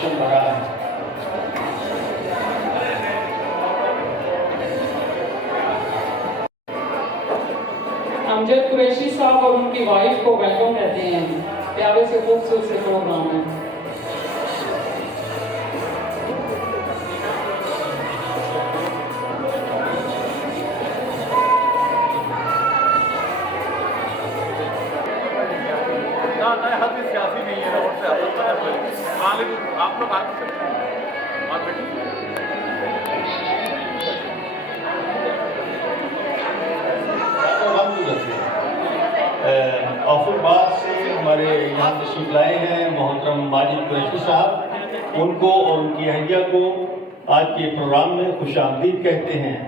जश्न भरा है। अमजद कुरैशी साहब और उनकी वाइफ को वेलकम कहते हैं। प्यारे से खूबसूरत से प्रोग्राम है। सियासी नहीं है रोड से आप लोग आफुलबाद से हमारे यहाँ तशरीफ लाए हैं मोहतरम माजिद कुरैशी साहब, उनको और उनकी अहलिया को आज के प्रोग्राम में खुशामदीद कहते हैं।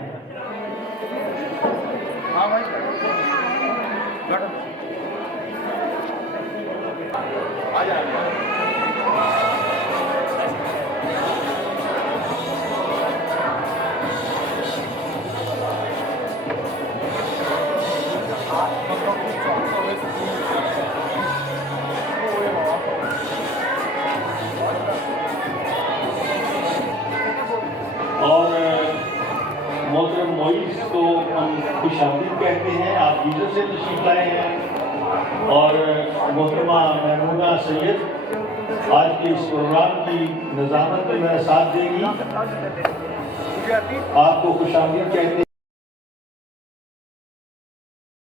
और मोहतरम मोइस को हम खुशामदीद कहते हैं, आप लीडर से तशरीफ लाए हैं। और मोहतरमा महमूदा सैयद आज के इस प्रोग्राम की नज़ामत में मेरा साथ देंगी, आपको खुशामदीद कहते हैं।